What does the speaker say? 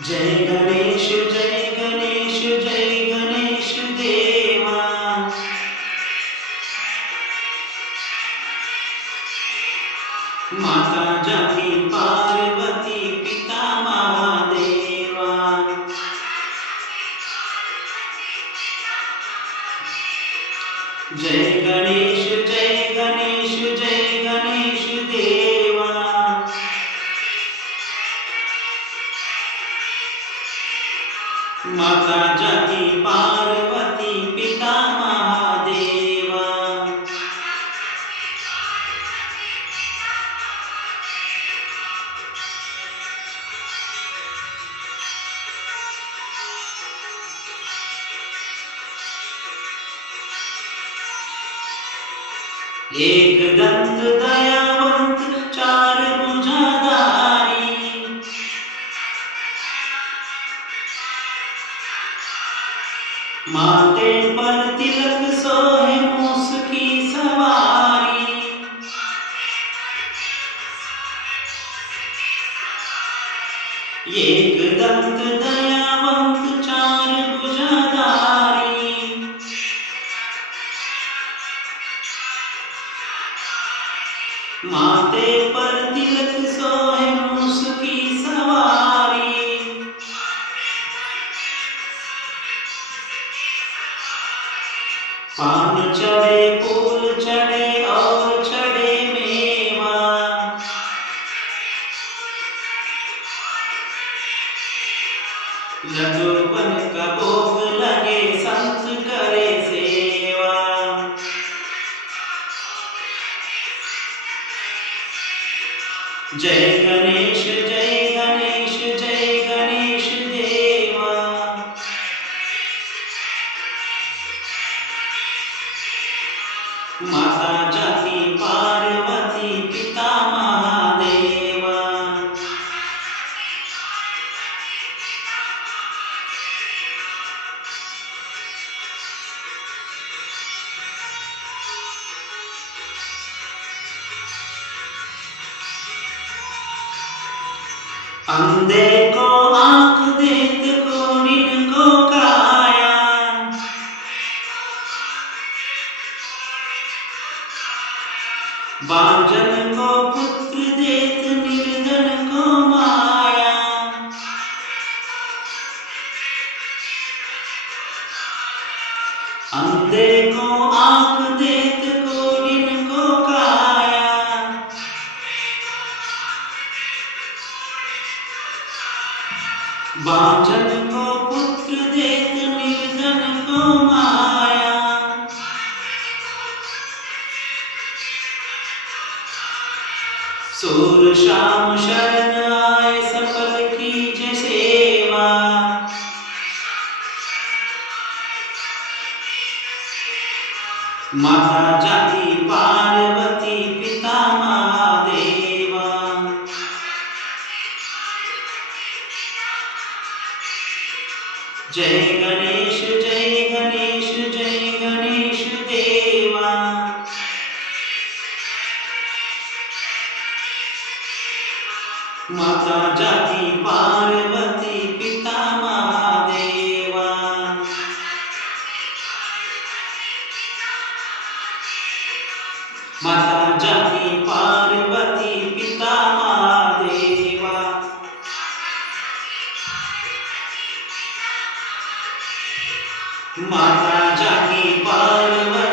जय गणेश जय गणेश देवा। माता जाती पार्वती पिता महादेवा। जय गणेश देवा। माता जाती पार्वती पिता महादेवा। एक दंत दयावंत चार भुजाधारी। माथे पर तिलक सोहे मूस की सवारी। एक दंत दयावंत चार भुजाधारी। माथे पर तिलक सोहे मूस की सवारी। पान चढ़े फूल चढ़े और चढ़े मेवा। लड्डूपन का भोग लगे संत करे सेवा। जय गणेश देवा। माता जाती पार्वती पिता महादेवा। अंधे को आंख देत को नील को काया। बांझन को पुत्र देत निर्धन को माया। अंधे को आंख देत को नील को काया। बांझन को पुत्र देत निर्धन को माया। सूर शाम शरण आए सफल कीजे सेवा। माता जाती पार्वती पिता महादेवा। जय गणेश देवा। माता जाती पार्वती पिता महादेवा। माता जाती पार्वती पिता महादेवा। माता जाती पार्वती